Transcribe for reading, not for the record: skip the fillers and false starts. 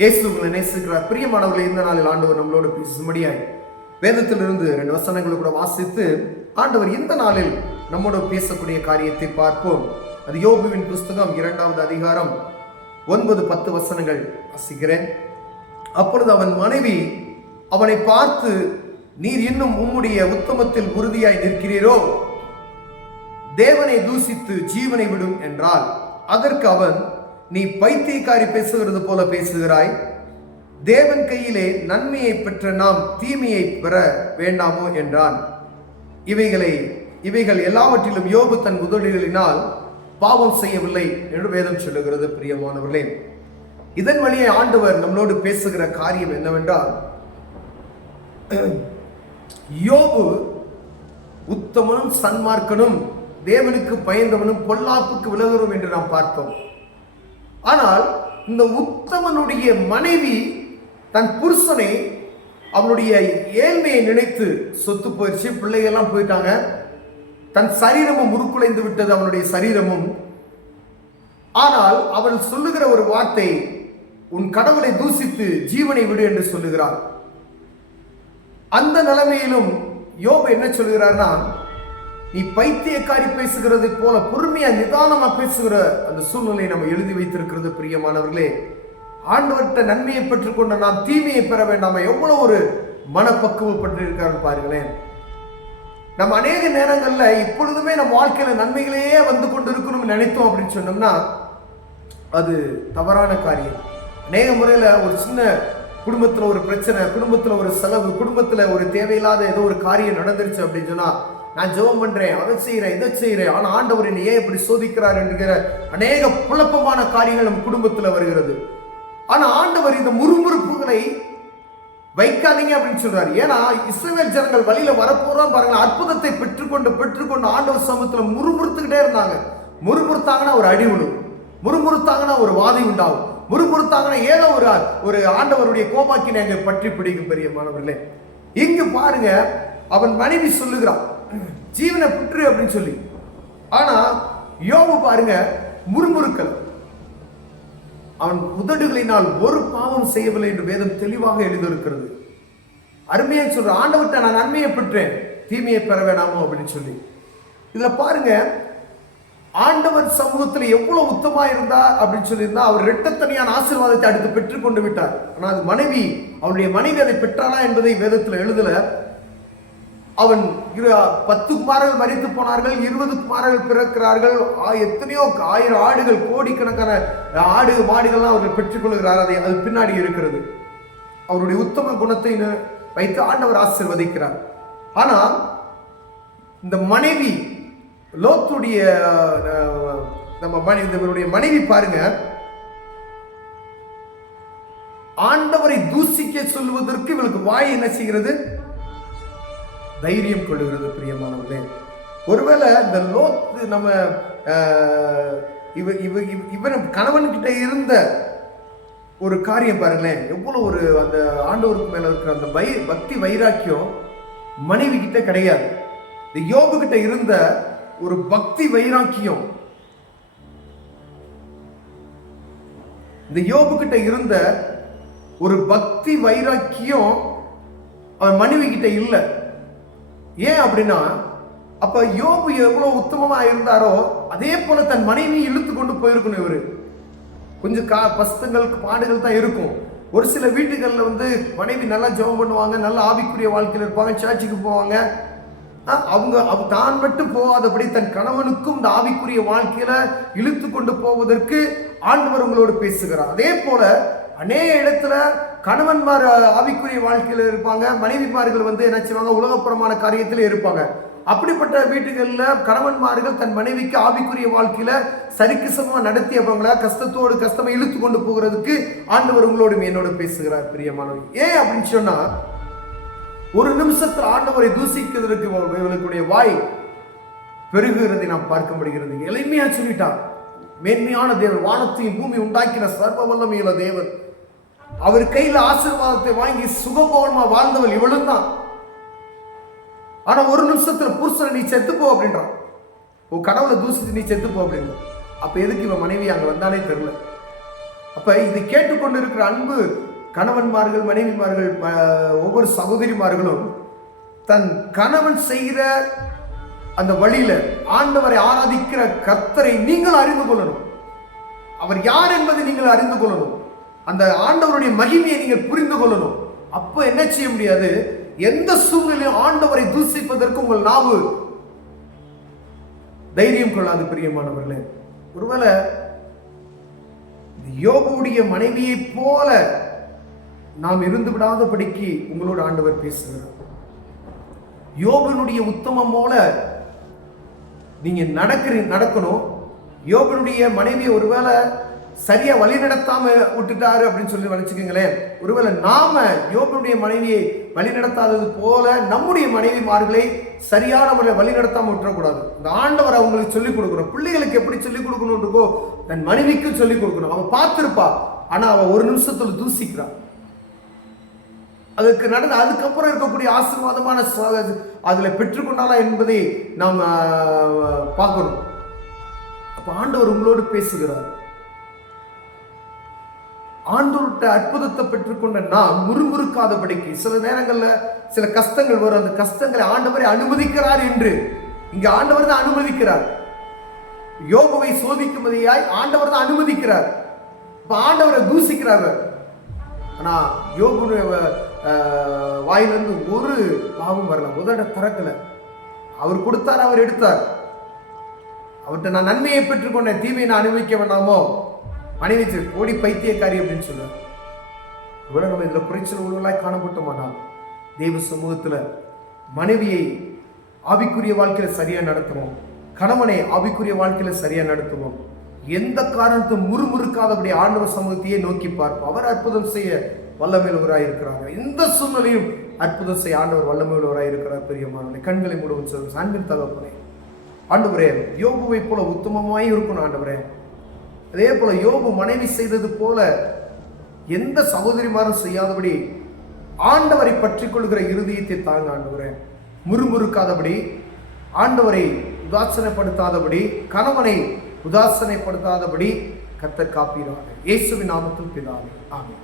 இயேசு உங்களை நேசிக்கிறார். பிரியமானவர்களே, இந்த நாளில் ஆண்டவர் நம்மளோடு பேசும்படியாய் வேதத்திலிருந்து 2 வசனங்களை கூட வாசித்து ஆண்டவர் இந்த நாளில் நம்மோடு பேசக்கூடிய காரியத்தை பார்ப்போம். அது யோபுவின் புஸ்தகம் 2வது அதிகாரம் 9-10 வசனங்கள் வாசிக்கிறேன். அப்பொழுது அவன் மனைவி அவனை பார்த்து, நீர் இன்னும் உம்முடைய உத்தமத்தில் உறுதியாய் நிற்கிறீரோ? தேவனை தூசித்து ஜீவனை விடும் என்றால், அதற்கு அவன், நீ பைத்தியக்காரி பேசுகிறது போல பேசுகிறாய். தேவன் கையிலே நன்மையை பெற்ற நாம் தீமையை பெற வேண்டாமோ என்றான். இவைகள் எல்லாவற்றிலும் யோபு தன் உதடுகளினால் பாவம் செய்யவில்லை என்று வேதம் சொல்லுகிறது. பிரியமானவர்களே, இதன் வழியே ஆண்டவர் நம்மளோடு பேசுகிற காரியம் என்னவென்றால், யோபு உத்தமனும் சன்மார்க்கனும் தேவனுக்கு பயந்தவனும் பொல்லாப்புக்கு விலகுறோம் என்று நாம் பார்த்தோம். ஆனால் இந்த உத்தமனுடைய மனைவி தன் புருஷனை அவனுடைய ஏழ்மையை நினைத்து, சொத்து போயிடுச்சு, பிள்ளைகள்லாம் போயிட்டாங்க, தன் சரீரமும் உருக்குலைந்து விட்டது, அவனுடைய சரீரமும். ஆனால் அவள் சொல்லுகிற ஒரு வார்த்தை, உன் கடவுளை தூசித்து ஜீவனை விடு என்று சொல்லுகிறார். அந்த நிலைமையிலும் யோபு என்ன சொல்லுகிறார்னா, நீ பைத்தியக்காரி பேசுகிறது போல பொறுமையா நிதானமா பேசுகிற அந்த சூழ்நிலையை நம்ம எழுதி வைத்திருக்கிறது. பிரியமானவர்களே, ஆண்டவர்கிட்ட நன்மையை பெற்றுக்கொண்ட நாம் தீமையை பெற வேண்டாமா? எவ்வளவு ஒரு மனப்பக்குவப்பட்டு இருக்காரு பாருங்களேன். நம்ம அநேக நேரங்கள்ல இப்பொழுதுமே நம்ம வாழ்க்கையில நன்மைகளையே வந்து கொண்டு இருக்கணும்னு நினைத்தோம் அப்படின்னு சொன்னோம்னா அது தவறான காரியம். அநேக முறையில ஒரு சின்ன குடும்பத்துல ஒரு பிரச்சனை, குடும்பத்துல ஒரு செலவு, குடும்பத்துல ஒரு தேவையில்லாத ஏதோ ஒரு காரியம் நடந்துருச்சு அப்படின்னு சொன்னா, நான் ஜெபம் பண்றேன், அதை செய்யறேன், இதை செய்யறேன், ஆனா ஆண்டவர் என்னை ஏன் இப்படி சோதிக்கிறார் என்கிற அநேக குழப்பமான காரியங்கள் நம்ம குடும்பத்துல வருகிறது. ஆனா ஆண்டவர் இந்த முறுமுறுப்புகளை வைக்காதீங்க அப்படின்னு சொல்றாரு. ஏன்னா இஸ்ரவேல் ஜனங்கள் வழியில வரப்போறோம் பாருங்க, அற்புதத்தை பெற்றுக்கொண்டு ஆண்டவர் சமூகத்துல முறுமுறுத்துக்கிட்டே இருந்தாங்க. முறுமுறுத்தாங்கன்னா ஒரு அடி விழும், முறுமுறுத்தாங்கன்னா ஒரு வாதை உண்டாகும், முறுமுறுத்தாங்கன்னா ஏதோ ஒரு ஆண்டவருடைய கோபாக்கினை அங்கே பற்றி பிடிக்கும். பெரியமானவர்களே, இங்கு பாருங்க, அவன் மனைவி சொல்லுகிறான் ஜீவனை புற்று அப்படின்னு சொல்லி. ஆனா யோபு பாருங்க, முறுமுறுக்கல், அவன் உதடுகளினால் ஒரு பாவம் செய்யவில்லை என்று வேதம் தெளிவாக எழுதியிருக்கிறது. அருமையா சொல்ற, ஆண்டவர்கிட்ட நான் நன்மையை பெற்றேன், தீமையை பெற வேணாமோ அப்படின்னு சொல்லி. இதுல பாருங்க, ஆண்டவர் சமூகத்தில் எவ்வளவு உத்தமா இருந்தா அப்படின்னு சொல்லியிருந்தா, அவர் இரட்டத்தனியான ஆசீர்வாதத்தை அடுத்து பெற்றுக்கொண்டு விட்டார். ஆனால் அது மனைவி, அவருடைய மனைவி அதை பெற்றாளா என்பதை வேதத்தில் எழுதல. அவன் 10 குமாரர்கள் மரித்து போனார்கள், 20 குமாரர்கள் பிறக்கிறார்கள், எத்தனையோ 1000 ஆடுகள், கோடிக்கணக்கான ஆடு மாடுகள்லாம் அவர்கள் பெற்றுக்கொள்கிறார். அது பின்னாடி இருக்கிறது. அவருடைய உத்தம குணத்தை வைத்து ஆண்டவர் ஆசீர்வதிக்கிறார். ஆனா இந்த மனைவி லோத்துடைய இவருடைய மனைவி பாருங்க, ஆண்டவரை தூசிக்க சொல்வதற்கு இவளுக்கு வாய் என்ன செய்கிறது? தைரியம் கொள்ளுகிறது. பிரியமானவர்களே, ஒருவேளை இந்த லோத்து நம்ம இவன் கணவன் கிட்ட இருந்த ஒரு காரியம் பாருங்களேன், எவ்வளவு ஒரு அந்த ஆண்டவருக்கு மேல இருக்கிற அந்த பக்தி வைராக்கியம் மனைவி கிட்ட கிடையாது. இந்த யோபு கிட்ட இருந்த ஒரு பக்தி வைராக்கியம், இந்த யோபு கிட்ட இருந்த ஒரு பக்தி வைராக்கியம் அவன் மனைவி கிட்ட இல்லை. ஏன் அப்படின்னா, அப்ப யோபு எவ்வளவு உத்தமமா இருந்தாரோ அதே போல தன் மனைவி இழுத்து கொண்டு போயிருக்கணும். இவரு கொஞ்சம் கஷ்டங்கள் பாடுகள் தான் இருக்கும். ஒரு சில வீட்டுகள்ல மனைவி நல்லா ஜெபம் பண்ணுவாங்க, நல்ல ஆவிக்குரிய வாழ்க்கையில் இருப்பாங்க, சர்ச்சுக்கு போவாங்க. அவங்க தான் மட்டும் போகாதபடி தன் கணவனுக்கும் இந்த ஆவிக்குரிய வாழ்க்கையில இழுத்து கொண்டு போவதற்கு ஆண்டவர் உங்களோடு பேசுகிறார். அதே போல அநேக இடத்துல கணவன்மார் ஆவிக்குரிய வாழ்க்கையில இருப்பாங்க, மனைவிமார்கள் என்ன செய்வாங்க, உலகப்புறமான காரியத்திலே இருப்பாங்க. அப்படிப்பட்ட வீட்டுகள்ல கணவன்மார்கள் தன் மனைவிக்கு ஆவிக்குரிய வாழ்க்கையில சரிக்கிசமா நடத்தி அவங்கள கஷ்டத்தோடு கஷ்டமா இழுத்து கொண்டு போகிறதுக்கு ஆண்டவர் உங்களோடு என்னோடு பேசுகிறார். பிரியமானவர், ஏன் அப்படின்னு சொன்னா, ஒரு நிமிஷத்தில் ஆண்டவரை தூசிக்கிறதுக்கு இவர்களுடைய வாய் பெருகுகிறதை நாம் பார்க்க முடிகிறது. எளிமையா சொல்லிட்டார், மேன்மையான தேவன், வானத்தையும் பூமி உண்டாக்கின சர்வ வல்லமையுள்ள தேவன், அவர் கையில ஆசீர்வாதத்தை வாங்கி சுகபோகமா வாழ்ந்தவள் இவளும் தான். ஆனா ஒரு நிமிஷத்துல புருஷனை நீ செத்துப்போ அப்படின்றான், உன் கடவுளை தூசித்து நீ செத்துப்போ அப்படின்ற. அப்ப எதுக்கு இவன் மனைவி அங்க வந்தானே தெரியல. அப்ப இதை கேட்டுக்கொண்டு இருக்கிற அன்பு கணவன்மார்கள், மனைவிமார்கள், ஒவ்வொரு சகோதரிமார்களும் தன் கணவன் செய்கிற அந்த வழியில ஆண்டவரை ஆராதிக்கிற கர்த்தரை நீங்கள் அறிந்து கொள்ளணும். அவர் யார் என்பதை நீங்கள் அறிந்து கொள்ளணும். அந்த ஆண்டவருடைய மகிமையை நீங்கள் புரிந்து கொள்ளணும். அப்ப என்ன செய்ய முடியாது, எந்த சூழ்நிலையும் ஆண்டவரை தூசிப்பதற்கு உங்கள் நாவு தைரியம் கொள்ளாது. பிரியமானவர்களே, ஒருவேளை யோபுடைய மனைவியை போல நாம் இருந்து விடாதபடிக்கு உங்களோட ஆண்டவர் பேசுகிறார். யோபனுடைய உத்தமம் போல நீங்க நடக்கணும். யோபனுடைய மனைவி ஒருவேளை சரியா வழி நடத்தாம விட்டுட்டாரு அப்படின்னு சொல்லி நினைச்சுக்கீங்களேன். ஒருவேளை நாம யோபனுடைய மனைவியை வழி நடத்தாதது போல நம்முடைய மனைவிமார்களை சரியான முறையில் வழி நடத்தாம விட்டுறக்கூடாது. இந்த ஆண்டவர் அவங்களுக்கு சொல்லிக் கொடுக்கணும். பிள்ளைகளுக்கு எப்படி சொல்லிக் கொடுக்கணும் இருக்கோ தன் மனைவிக்கும் சொல்லிக் கொடுக்கணும். அவன் பார்த்திருப்பா, ஆனா அவன் ஒரு நிமிஷத்துல தூசிக்கிறான். அதுக்கப்புறம் இருக்கக்கூடிய ஆசீர்வாதமான அதுல பெற்றுக்கொண்டாலா என்பதை நாம் பார்க்கணும். அப்ப ஆண்டவர் உங்களோடு பேசுகிறார். ஆண்டவர்கிட்ட அற்புதத்தை பெற்றுக்கொண்ட நாம் முறுமுறுக்காதபடிக்கு, சில நேரங்கள்ல சில கஷ்டங்கள் வரும். அந்த கஷ்டங்களை ஆண்டவரை அனுமதிக்கிறார் என்று இங்க ஆண்டவர் தான் அனுமதிக்கிறார். யோபுவை சோதிக்கும்படியாய் ஆண்டவர் தான் அனுமதிக்கிறார். இப்ப ஆண்டவரை தூசிக்கிறார். ஆனா யோபுடைய வாயிலிருந்து ஒரு பாவம் வரல, உதட திறக்கல. அவர் கொடுத்தார், அவர் எடுத்தார். அவர்கிட்ட நான் நன்மையை பெற்றுக்கொண்டேன், தீமையை நான் அனுபவிக்க வேண்டாமோ, மனைவி ஓடி பைத்தியக்காரி அப்படின்னு சொல்ல. இவ்வளவு நம்ம இதுல குறைச்சல் உள்ளவர்களாய் காணப்பட்டோமானால் தெய்வ சமூகத்துல மனைவியை ஆவிக்குரிய வாழ்க்கையில சரியா நடத்துவோம், கணவனை ஆவிக்குரிய வாழ்க்கையில சரியா நடத்துவோம். எந்த காரணத்தை முறுமுறுக்காதபடி ஆண்டவர் சமூகத்தையே நோக்கி பார்ப்போம். அவர் அற்புதம் செய்ய வல்லமையுள்ளவராய் இருக்கிறாங்க. எந்த சூழ்நிலையும் அற்புதம் செய்ய ஆண்டவர் வல்லமையுள்ளவராய் இருக்கிறார். பெரியமானவர்களே, கண்களை மூடவும் சொல்லுங்க. அன்பின் தகப்பனே, ஆண்டவரே, யோபுவை போல உத்தமமாய் இருக்கணும் ஆண்டவரே. அதே போல யோபு மனைவி செய்தது போல எந்த சகோதரிமாரும் செய்யாதபடி ஆண்டவரை பற்றி கொள்கிற இருதயத்தை தாங்க ஆண்டவரே. முறுமுறுக்காதபடி, ஆண்டவரை உதாசனைப்படுத்தாதபடி, கணவனை உதாசனைப்படுத்தாதபடி கர்த்தர் காப்பீராக. இயேசுவின் நாமத்தில் பிதாவே, ஆமென்.